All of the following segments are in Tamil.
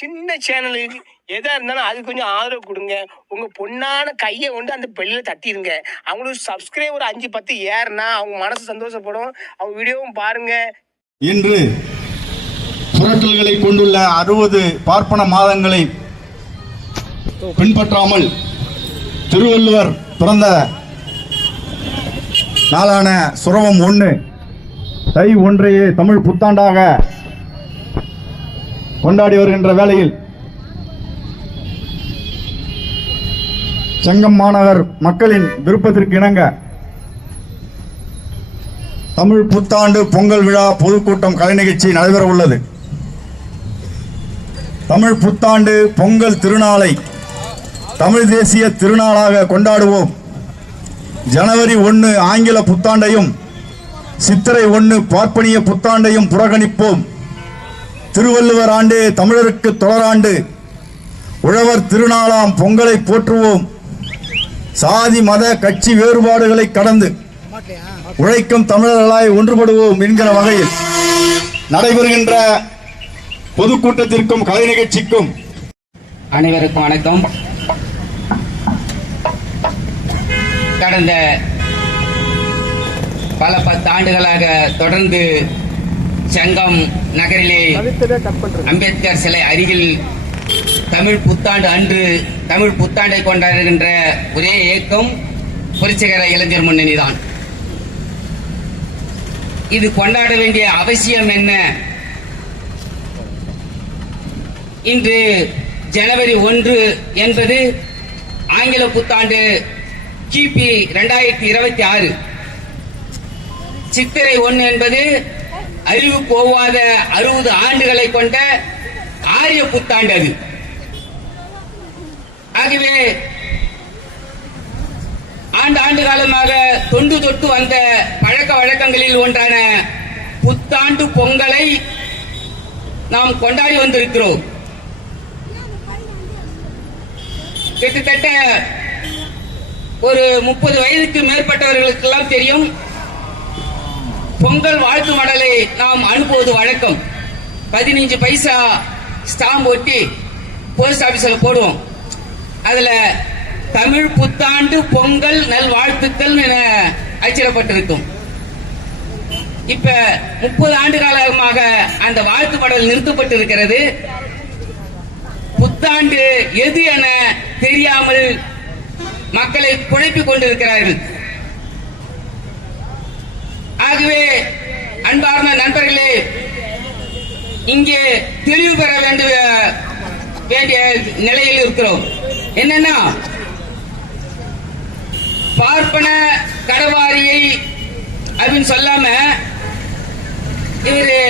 சின்ன சேனலுக்கு எதா இருந்தாலும் அது கொஞ்சம் ஆதரவு கொடுங்க. உங்க பொண்ணான கையை கொண்டு அந்த பெல்லில் தட்டிடுங்க. அவங்களுக்கு சப்ஸ்கிரைபர் 5-10 ஏறுனா அவங்க மனசு சந்தோஷப்படும். அவங்க வீடியோவும் பாருங்க. இன்று புரட்டல்களை கொண்டுள்ள 60 பார்ப்பன மாதங்களை பின்பற்றாமல் திருவள்ளுவர் பிறந்த நாளான சுரவம் 1 தை 1 தமிழ் புத்தாண்டாக கொண்டாடி வருகின்ற வேளையில் செங்கம் மாநகர் மக்களின் விருப்பத்திற்கு இணங்க தமிழ் புத்தாண்டு பொங்கல் விழா பொதுக்கூட்டம் கலை நிகழ்ச்சி நடைபெற உள்ளது. தமிழ் புத்தாண்டு பொங்கல் திருநாளை தமிழ் தேசிய திருநாளாக கொண்டாடுவோம். ஜனவரி 1 ஆங்கில புத்தாண்டையும் சித்திரை 1 பார்ப்பனிய புத்தாண்டையும் புறக்கணிப்போம். திருவள்ளுவர் ஆண்டு தமிழருக்கு தொடராண்டு. உழவர் திருநாளாம் பொங்கலை போற்றுவோம். சாதி மத கட்சி வேறுபாடுகளை கடந்து உழைக்கும் தமிழர்களாய் ஒன்றுபடுவோம் என்கிற வகையில் நடைபெறுகின்ற பொதுக்கூட்டத்திற்கும் கலை நிகழ்ச்சிக்கும் அனைவருக்கும் வணக்கம். கடந்த பல 10 ஆண்டுகளாக தொடர்ந்து செங்கம் நகரிலே அம்பேத்கர் சிலை அருகில் தமிழ் புத்தாண்டு அன்று தமிழ் புத்தாண்டை கொண்டாடுகின்ற ஒரே இயக்கம் புரட்சிகர இளைஞர் முன்னணி தான். இது கொண்டாட வேண்டிய அவசியம் என்ன? இன்று ஜனவரி 1 என்பது ஆங்கில புத்தாண்டு கிபி 2026. சித்திரை 1 என்பது அறிவுக்கு ஒவ்வாத 60 ஆண்டுகளை கொண்ட ஆரிய புத்தாண்டு. அது ஆகவே ஆண்டு காலமாக தொண்டு தொட்டு வந்த பழக்க வழக்கங்களில் ஒன்றான புத்தாண்டு பொங்கலை நாம் கொண்டாடி வந்திருக்கிறோம். கிட்டத்தட்ட ஒரு 30 வயதுக்கு மேற்பட்டவர்களுக்கெல்லாம் தெரியும், பொங்கல் வாழ்த்து மடலை நாம் அனுப்புவது வழக்கம். 15 பைசா ஸ்டாம்ப் ஒட்டி போஸ்ட் ஆபீஸ்ல போடுவோம். அதுல தமிழ் புத்தாண்டு பொங்கல் நல் வாழ்த்துக்கள் என அச்சிடப்பட்டிருக்கும். இப்ப 30 ஆண்டு காலமாக அந்த வாழ்த்து மடல் நிறுத்தப்பட்டிருக்கிறது. புத்தாண்டு எது என தெரியாமல் மக்களை குழப்பிக் கொண்டிருக்கிறார்கள். ஆகவே அன்பார்ந்த நண்பர்களே, இங்கே தெளிவு பெற வேண்டிய நிலையில் இருக்கிறோம். என்னன்னா, பார்ப்பன கடவாரியை அப்படின்னு சொல்லாம இவரு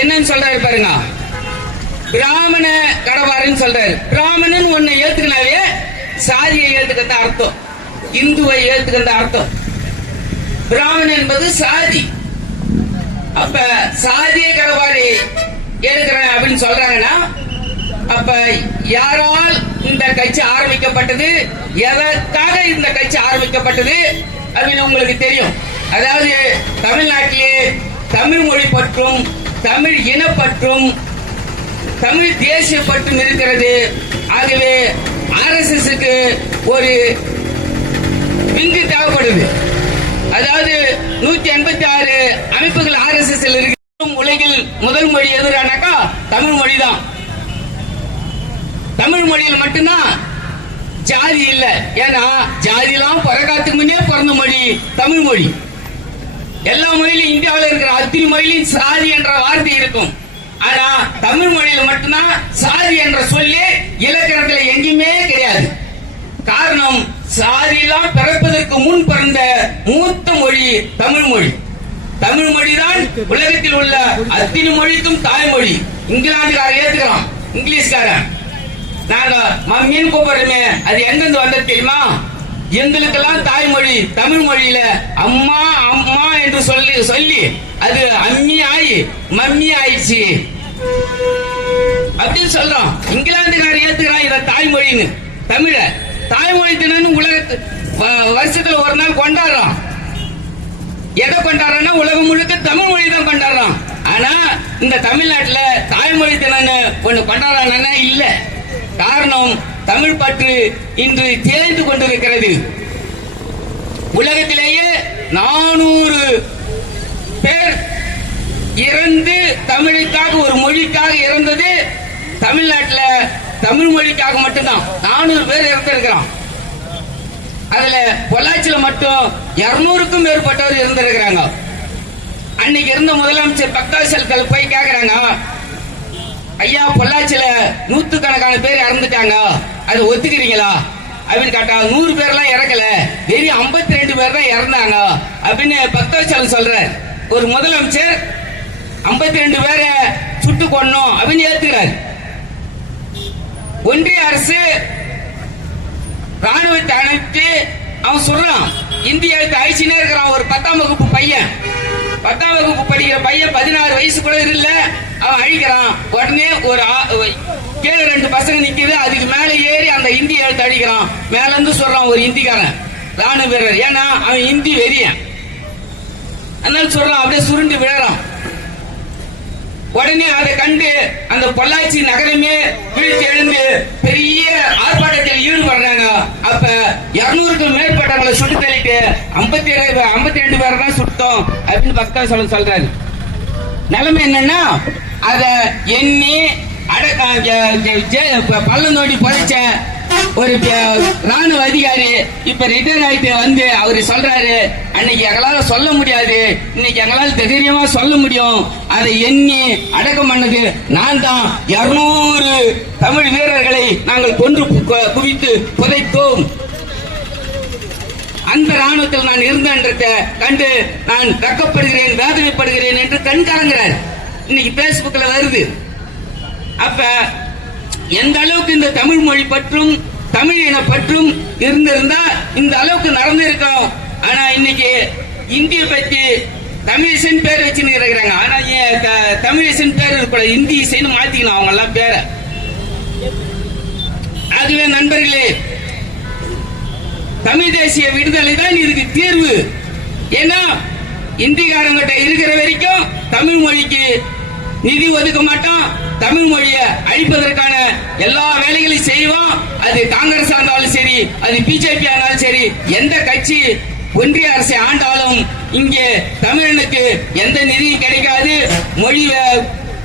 என்னன்னு சொல்றாரு பாருங்க, பிராமண கடவாரின்னு சொல்றாரு. பிராமணன் ஒன்னு ஏத்துக்கினாவே சாதியை ஏத்துக்கிறது அர்த்தம், இந்துவை ஏத்துக்கிறது அர்த்தம். பிராமணன் என்பது சாதி. அப்ப சாதிய கடவாரி எடுக்கிறேன் அப்படின்னு சொல்றாங்கன்னா, அப்ப யாரால் இந்த கட்சி ஆரம்பிக்கப்பட்டது, எதற்காக இந்த கட்சி ஆரம்பிக்கப்பட்டது அப்படின்னு உங்களுக்கு தெரியும். அதாவது தமிழ்நாட்டிலே தமிழ் மொழி பற்றும் தமிழ் இனப்பற்றும் தமிழ் தேசிய பற்றும் இருக்கிறது. ஆகவே RSSக்கு ஒரு விங்கு தேவைப்படுது. அதாவது 186 அமைப்புகள் RSS இருக்கு. உலகில் முதல் மொழி எதுனாக்கா தமிழ் மொழி தான். தமிழ் மொழியில் மட்டும்தான் ஜாதி இல்ல. ஏன்னா ஜாதி எல்லாம் பிறக்காத்துக்கு முன்னே பிறந்த மொழி தமிழ் மொழி. எல்லா மொழியிலும் இந்தியாவில் இருக்கிற அத்தனை மொழியிலும் சாதி என்ற வார்த்தை இருக்கும். ஆனா தமிழ் மொழியில மட்டும்தான் சாதி என்ற சொல்லி இலக்கணத்துல எங்கேயுமே கிடையாது. காரணம், சாதி எல்லாம் பிறப்பதற்கு முன் பிறந்த மூத்த மொழி தமிழ் மொழி. தமிழ் மொழிதான் உலகத்தில் உள்ள அத்தனை மொழிக்கும் தாய்மொழி. இங்கிலாந்துக்காரன் ஏத்துக்கிறான், இங்கிலீஷ்காரன். நாங்க மம்மின்னு கூப்பிடுறோமே, அது எங்கிருந்து வந்தது தெரியுமா? எங்களுக்கெல்லாம் தாய்மொழி தமிழ் மொழியில அம்மா அம்மா என்று சொல்லி அது அம்மி ஆயி மம்மி ஆயிடுச்சு அப்படின்னு சொல்றோம். இங்கிலாந்துக்காரன் ஏத்துக்கிறான் இத தாய்மொழின்னு. தமிழ தாய்மொழி தினம் உலகத்து வருஷத்துல ஒரு நாள் கொண்டாடுறோம். எதை கொண்டாடுறோம்னா உலகம் முழுக்க தமிழ் மொழி தான் கொண்டாடுறோம். ஆனா இந்த தமிழ்நாட்டுல தாய்மொழி தினம்னு ஒண்ணு கொண்டாடுறாங்கன்னா இல்ல. காரணம் தமிழ் பற்று இன்று தேய்ந்து கொண்டிருக்கிறது. உலகத்திலேயே 400 பேர் இறந்து தமிழுக்காக ஒரு மொழிக்காக இறந்தது தமிழ்நாட்டில் தமிழ் மொழிக்காக மட்டும்தான். 400 பேர் இறந்திருக்கிறான். அதுல பொள்ளாச்சியில மட்டும் 200க்கும் மேற்பட்டவர் இருந்திருக்கிறாங்க. அன்னைக்கு இருந்த முதலமைச்சர் பக்தவத்சல் போய் கேக்குறாங்க, ஐயா பொள்ளாச்சியில 100கணக்கான பேர் இறந்துட்டாங்க, அது ஒத்துக்கிறீங்களா அப்படின்னு கேட்டா 100 பேர்லாம் இறக்கல, வெறும் 52 பேர் தான் இறந்தாங்க அப்படின்னு பக்தவத்சல் சொல்றார். ஒரு முதலமைச்சர் 52 பேரை சுட்டு கொன்னோம் அப்படின்னு ஏத்துக்கிறார். ஒன்றிய அரசு ராணுவத்தை அனுப்பி அவன் சொல்றான், இந்திய ஐசினே இருக்கிறான். ஒரு 10ஆம் வகுப்பு பையன், 10ஆம் வகுப்பு படிக்கிற பையன் 16 வயசு கூட இல்ல, அவன் அழிக்கிறான். உடனே ஒரு 7 பசங்க நிக்குது, அதுக்கு மேல ஏறி அந்த இந்திய எழுத்து அடிக்கிறான். மேல இருந்து சொல்றான் ஒரு இந்திக்காரன் ராணுவ வீரர், ஏன்னா அவன் இந்தி வெறியன், அதனால சொல்றான், அப்படியே சுருண்டு விழறான். உடனே அதை கண்டு அந்த பொள்ளாச்சி நகரமே விழித்து எழுந்து பெரிய ஆர்ப்பாட்டத்தில் ஈடுபடுறாங்க. அப்ப 200க்கும் மேற்பட்டவங்களை சுட்டு தள்ளிட்டு 52 பேர் தான் சுட்டோம் அப்படின்னு பக்தவத்சல் சொல்றாரு. நிலைமை என்னன்னா, அத எண்ணி பள்ளம் நோண்டி புதைச்ச ஒரு ராணுவ அதிகாரி இப்ப ரிட்டர்ன் ஆயிட்டு வந்து அவரு சொல்றாரு, அன்னைக்கு எங்களால சொல்ல முடியாது, இன்னைக்கு எங்களால தைரியமா சொல்ல முடியும், அதை எண்ணி அடக்கம் பண்ணது நான் தான். 200 தமிழ் வீரர்களை நாங்கள் கொன்று குவித்து புதைத்தோம். அந்த ராணுவத்தில் நான் இருந்தேன்றத கண்டு நான் வெக்கப்படுகிறேன், வேதனைப்படுகிறேன் என்று கண்கலங்கிறார். இன்னைக்கு பேஸ்புக்ல வருது. அப்ப எந்த அளவுக்கு இந்த தமிழ் மொழி பற்றும் தமிழ் இன பற்றும் இருந்திருந்தா இந்த அளவுக்கு நடந்திருக்கோம். ஆனா இன்னைக்கு இந்திய பத்தி தமிழிசன் பேர் வச்சுன்னு இருக்கிறாங்க. ஆனா தமிழிசன் பேர் கூட இந்தி இசைன்னு மாத்திக்கணும் அவங்க எல்லாம் பேர. ஆகவே நண்பர்களே, தமிழ் தேசிய விடுதலை தான் இதுக்கு தீர்வு. ஏன்னா இந்திக்காரங்கிட்ட இருக்கிற வரைக்கும் தமிழ் மொழிக்கு நிதி ஒதுக்க மாட்டோம், தமிழ் மொழியை அழிப்பதற்கான எல்லா வேலைகளையும் செய்வோம். அது காங்கிரஸ் ஆனாலும் சரி, அது பிஜேபி ஆனாலும் சரி, எந்த கட்சி ஒன்றிய அரசை ஆண்டாலும் இங்கே தமிழனுக்கு எந்த நிதியும் கிடைக்காது.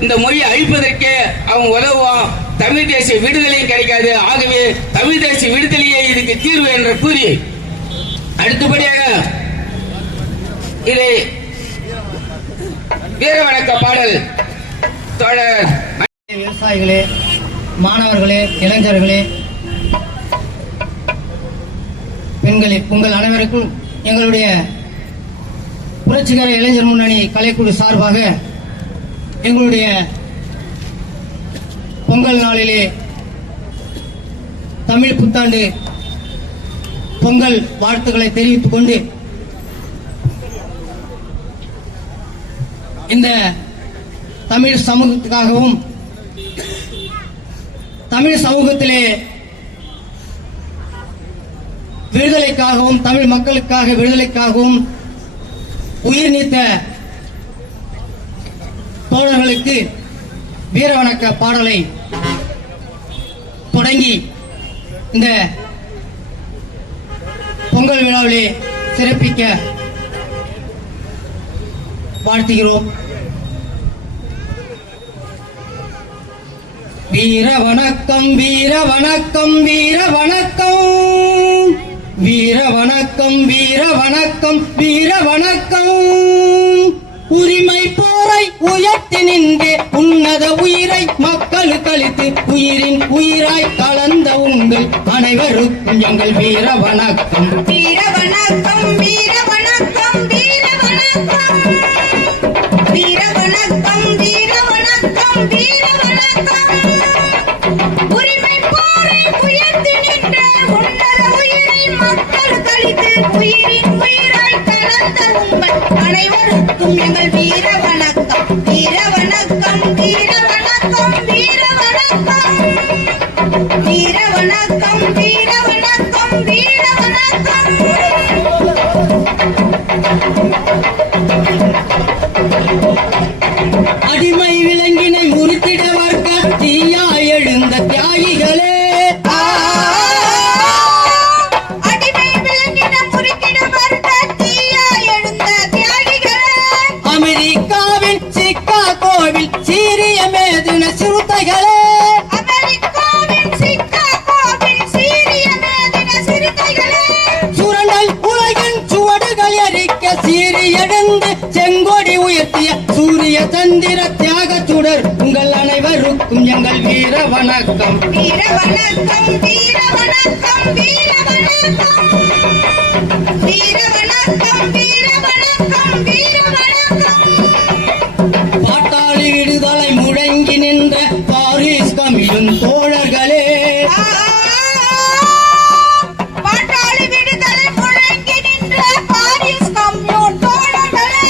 இந்த மொழியை அழிப்பதற்கு அவங்க உதவுவான். தமிழ் தேசிய விடுதலையும் கிடைக்காது. ஆகவே தமிழ் தேசிய விடுதலையே இதுக்கு தீர்வு என்று கூறி, அடுத்தபடியாக இது வீர வணக்க பாடல் தொடர். விவசாயிகளே, மாணவர்களே, இளைஞர்களே, பெண்களே, உங்கள் அனைவருக்கும் எங்களுடைய புரட்சிகர இளைஞர் முன்னணி கலைக்குழு சார்பாக எங்களுடைய பொங்கல் நாளிலே தமிழ் புத்தாண்டு பொங்கல் வாழ்த்துக்களை தெரிவித்துக் கொண்டு, இந்த தமிழ் சமூகத்துக்காகவும் தமிழ் சமூகத்திலே விடுதலைக்காகவும் தமிழ் மக்களுக்காக விடுதலைக்காகவும் உயிர் நீத்த தோழர்களுக்கு வீர வணக்க பாடலை தொடங்கி இந்த பொங்கல் விழாவிலே சிறப்பிக்க வாழ்த்துகிறோம். வீர வணக்கம், வீர வணக்கம், வீர வணக்கம், வீர வணக்கம், வீர வணக்கம், வீர வணக்கம். உரிமை போரை உயர்த்தி நின்று உன்னத உயிரை மக்களுக்கு அளித்து உயிரின் உயிராய் கலந்த உங்கள் அனைவருக்கும் எங்கள் வீர வணக்கம். வீர வணக்கம், வீர வணக்கம், வீர வணக்கம், வீர வணக்கம், வீர வணக்கம், வீர வணக்கம். உரிமை போரை உயர்த்தி நின்ற உன்னத உயிரை மக்களுக்கு அளித்து உயிரின் உயிராய் கலந்த உங்கள் அனைவருக்கும் எங்கள் வீர வணக்கம். வீர வணக்கம், வீர வணக்கம், வீர வணக்கம், வீர வணக்கம், வீர வணக்கம், வீர வணக்கம். வணக்கம் வீர வணக்கம் வீர வணக்கம் வீர வணக்கம் வீர வணக்கம் வீர வணக்கம் வீர வணக்கம் பாட்டாளி விடுதலை முழங்கி நின்ற பாரிஸ் கம்யூன் தோழர்களே பாட்டாளி விடுதலை முழங்கி நின்ற பாரிஸ் கம்யூன் தோழர்களே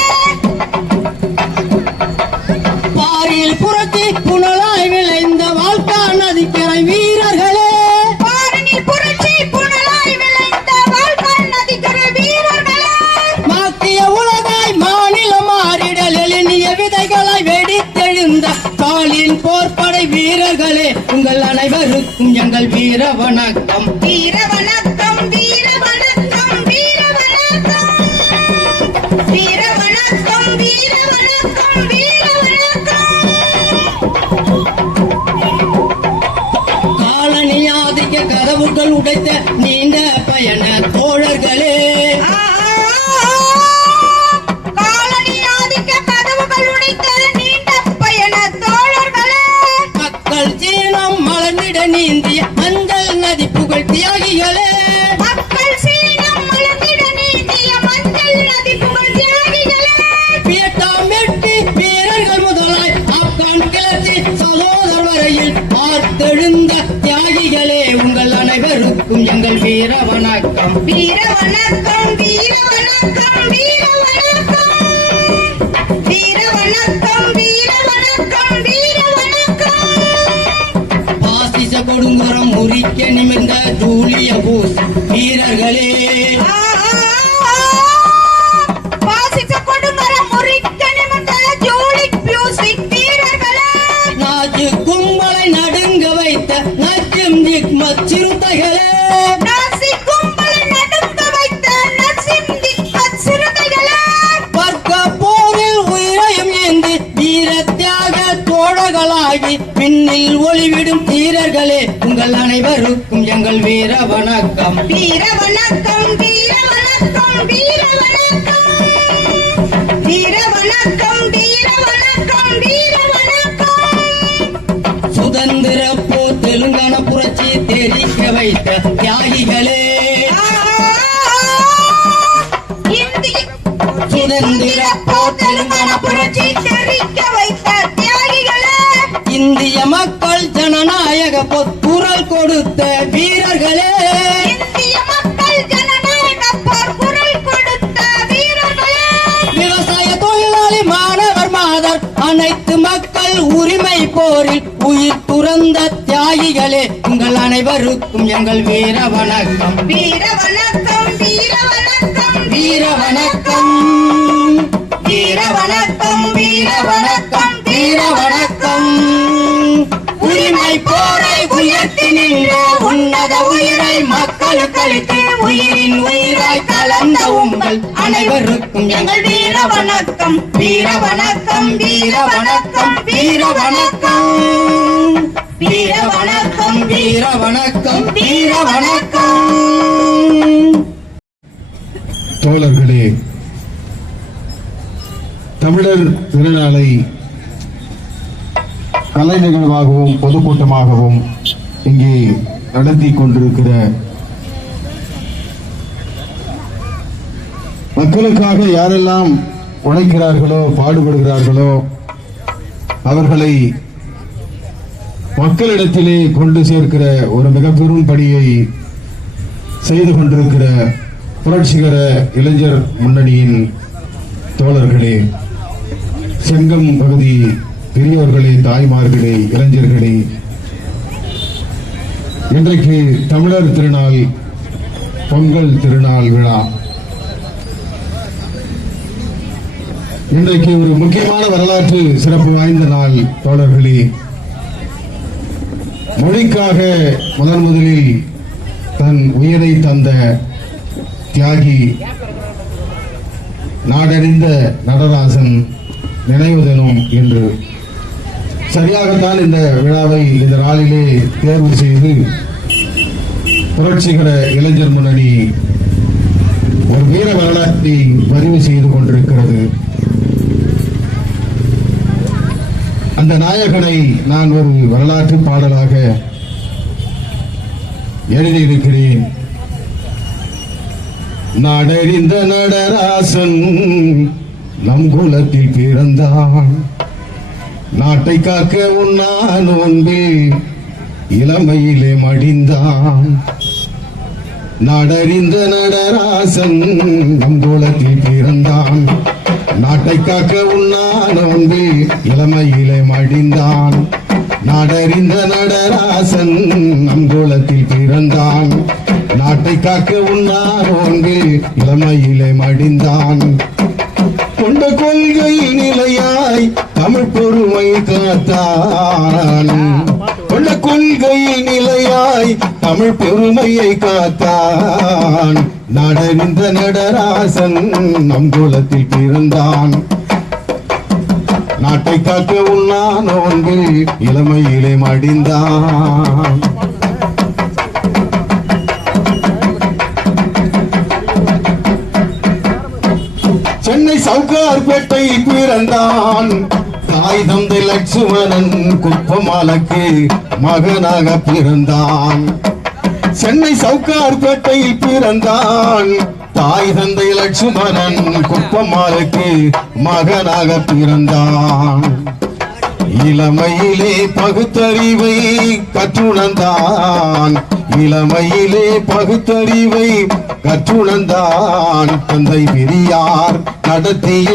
பாரில் புரட்சி புனலாய் விளைந்த வாழ்க்கா நதிக்கரை வீரர்களே பாரினில் புரட்சி புனலாய் விளைந்த வாழ்கால் நதிக்கரை வீரர்களே மாற்றிய உலகாய் மாநில மாறிடல் எளிய விதைகளை வெடித்தெழுந்த ஸ்டாலின் போர்ப்படை வீரர்களே உங்கள் அனைவருக்கும் எங்கள் வீர வணக்கம் வீர வணக்கம் வீர வணக்கம் வீர வணக்கம் வீர வணக்கம் வீர வணக்கம் வீர வணக்கம் காலனி ஆதிக்க கதவுகள் உடைத்த நீண்ட பயண தோழர்களே காலனி ஆதிக்க கதவுகள் உடைத்த நீண்ட பயண தோழர்களே மக்கள் சீனம் மலர்ந்திட நீந்திய மஞ்சள் நதி புகழ் தியாகிகளே மக்கள் சீனம் மலர்ந்திட நீந்திய மஞ்சள் நதி புகழ் தியாகிகளே வியட்நாம் வெற்றி வீரர்கள் முதலாய் ஆப்கான் கிளர்ச்சி சகோதரர் வரையில் பார்த்தெழுந்த தியாகிகளே உங்கள் அனைவருக்கும் எங்கள் வீர வணக்கம் வீர வணக்கம் வீர வணக்கம் வீர வணக்கம் வீர வணக்கம் வீர வணக்கம் வீர வணக்கம் பாசிச கொடுங்குறம் முறிக்க நிமிர்ந்த ஜூலிய போஸ் வீரர்களே வாசிச்ச கொடுமரம் முறிக்க நிமிர்ந்த ஜூலிக் மியூசிக் வீரர்களே நாஜு கும்பலை நடுங்க வைத்த நஜ்ஜும் ஜிக்மத் சிறுத்தைகளே நாசி கும்பலை நடுங்க வைத்த நசிம் திக்மத் சிறுத்தைகளே வர்க்க போரில் உயிரையும் ஏந்தி வீர தியாக தோழர்களாகி பின்னில் ஒளிவிடும் தீரர்களே உங்கள் அனைவருக்கும் எங்கள் வீர வணக்கம் வீர வணக்கம் வீர வணக்கம் வீர வணக்கம் வீர வணக்கம் வீர வணக்கம் வீர வணக்கம் சுதந்திர போ தெலுங்கான புரட்சி தெரிக்க வைத்த தியாகிகளே சுதந்திர போ தெலுங்கான புரட்சி தெரிக்க வைத்த தியாகிகளே இந்திய மக்கள் ஜனநாயக பொற்குரல் கொடுத்த வீரர்களே இந்திய மக்கள் ஜனநாயக போர் குரல் கொடுத்த வீரர்களே விவசாய தொழிலாளி மாணவர் மாதர் அனைத்து மக்கள் உரிமை போரில் உயிர் துறந்த தியாகிகளே உங்கள் அனைவருக்கும் எங்கள் வீர வணக்கம் வீர வணக்கம் வீர வணக்கம் வீர வணக்கம் வீர வணக்கம் வீர வணக்கம் வீர வணக்கம் உரிமை போரை உயர்த்தி நின்ற உன்னத உயிரை மக்களுக்கு அளித்து உயிரின் உயிராய் கலந்த உங்கள் அனைவருக்கும் எங்கள் வீர வணக்கம் வீர வணக்கம் வீர வணக்கம் வீர வணக்கம் வீர வணக்கம் வீர வணக்கம் வீர வணக்கம் தோழர்களே, தமிழர் திருநாளை கலை நிகழ்வாகவும் பொதுக்கூட்டமாகவும் இங்கே நடத்தி கொண்டிருக்கிற மக்களுக்காக யாரெல்லாம் உழைக்கிறார்களோ பாடுபடுகிறார்களோ அவர்களை மக்களிடத்திலே கொண்டு சேர்க்கிற ஒரு மிக பெரும் பணியை செய்து கொண்டிருக்கிற புரட்சிகர இளைஞர் முன்னணியின் தோழர்களே, செங்கம் பகுதி பெரியோர்களே, தாய்மார்களே, இளைஞர்களே, இன்றைக்கு தமிழர் திருநாள், பொங்கல் திருநாள் விழா. இன்றைக்கு ஒரு முக்கியமான வரலாற்று சிறப்பு வாய்ந்த நாள் தோழர்களே. மொழிக்காக முதலில் தன் உயிரை தந்த தியாகி நாடறிந்த நடராசன் நினைவு தினம் என்று சரியாகத்தான் இந்த விழாவை இந்த நாளிலே தேர்வு செய்து புரட்சிகர இளைஞர் முன்னணி ஒரு வீர வரலாற்றை பதிவு செய்து கொண்டிருக்கிறது. அந்த நாயகனை நான் ஒரு வரலாற்று பாடலாக எழுதியிருக்கிறேன். நாடறிந்த நடராசன் நம் குலத்தில் பிறந்தான், நாட்டை காக்க உண்ணா நோன்பில் இளமையிலே மடிந்தான். நாடறிந்த நடராசன் நம் குலத்தில் பிறந்தான், நாட்டை காக்க உண்ணா நோன்பில் இளமையிலே மடிந்தான். நாடறிந்த நடராசன் நம் குலத்தில் பிறந்தான், நாட்டை காக்க உண்ணா நோன்பில் இளமையிலே மடிந்தான். கொண்ட கொள்கை நிலையாய் தமிழ் பொறுமை காத்தான், கொண்ட கொள்கை நிலையாய் தமிழ் பெருமையை காத்தான். நாடறிந்த நடராசன் நம் குலத்தில் பிறந்தான், நாட்டை காக்க உண்ணா நோன்பில் இளமையிலே மடிந்தான். சென்னை சவுகார்பேட்டை பிறந்தான், தாய் தந்தை லட்சுமணன் குப்பமாலக்கு மகனாக பிறந்தான். சென்னை சவுகார்பேட்டையில் பிறந்தான், தாய் தந்தை லட்சுமணன் குப்பமாலக்கு மகனாக பிறந்தான். இளமையிலே பகுத்தறிவை கற்றுணர்ந்தான், இளமையிலே பகுத்தறிவை கற்றுணர்ந்தான். தந்தை பெரியார் நடத்திய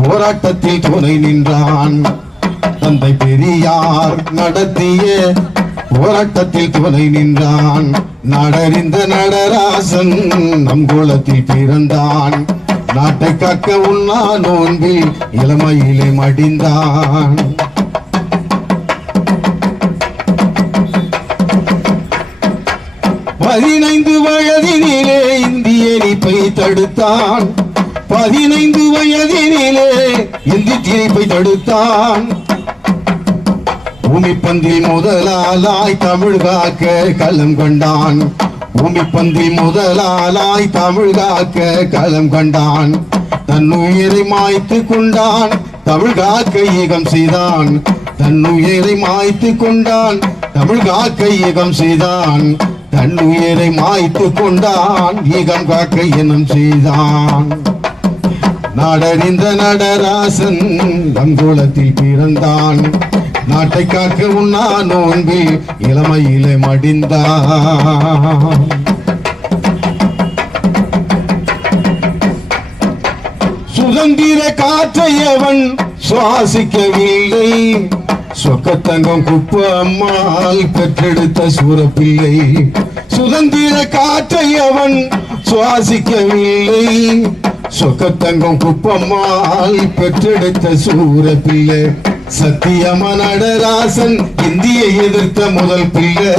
போராட்டத்தில் துணை நின்றான், தந்தை பெரியார் நடத்திய போராட்டத்தில் துணை நின்றான். நாடறிந்த நடராசன் நம் குலத்தில் பிறந்தான், நாட்டை காக்க உண்ணா நோன்பில் இளமையிலே மடிந்தான். 15 வயதினிலே இந்திய எரிப்பை தடுத்தான், 15 வயதினிலே இந்தி திணிப்பை தடுத்தான். பூமிப்பந்தில் முதலாளாய் தமிழ் காக்க களம் கண்டான், பூமிப்பந்தில் முதலாளாய் தமிழ் காக்க களம் கண்டான். தன்னுயிரை மாய்த்து கொண்டான், தமிழ் காக்க ஈகம் செய்தான், தன்னுயிரை மாய்த்து கொண்டான், தமிழ் காக்க ஈகம் செய்தான். தன்னுயிரை மாய்த்து கொண்டான், ஈகம் காக்க இனம் செய்தான். நாடறிந்த நடராசன் நம் குலத்தில் பிறந்தான், நாட்டை காக்க உண்ணா நோன்பில் இளமையிலே மடிந்தான். சுதந்திர காற்றையவன் சுவாசிக்கவில்லை, சொக்கத்தங்கம் குப்பம்மாள் பெற்றெடுத்த சூரப்பிள்ளை. சுதந்திர காற்றையவன் சுவாசிக்கவில்லை, சொக்கத்தங்கம் குப்பம்மாள் பெற்றெடுத்த சூரப்பிள்ளை. சத்தியம நடராசன் இந்தியை எதிர்த்த முதல் பிள்ளை,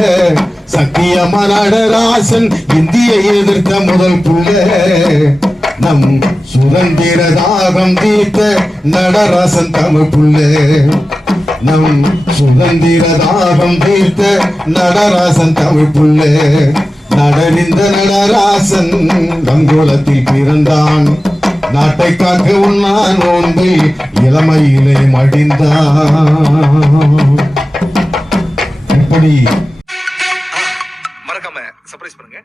சத்தியம நடராசன் இந்தியை எதிர்த்த முதல் பிள்ளை. நம் சுதந்திர தாகம் தீர்த்த நடராசன் தமிழ் பிள்ளை, நம் சுதந்திர தாகம் தீர்த்த நடராசன் தமிழ் பிள்ளை. நடறிந்த நடராசன் நம் குலத்தில் பிறந்தான், நாட்டை காக்க உண்ணா நோன்பில் இளமையிலே மடிந்தான். இப்படி மறக்காம சர்ப்ரைஸ் பண்ணுங்க.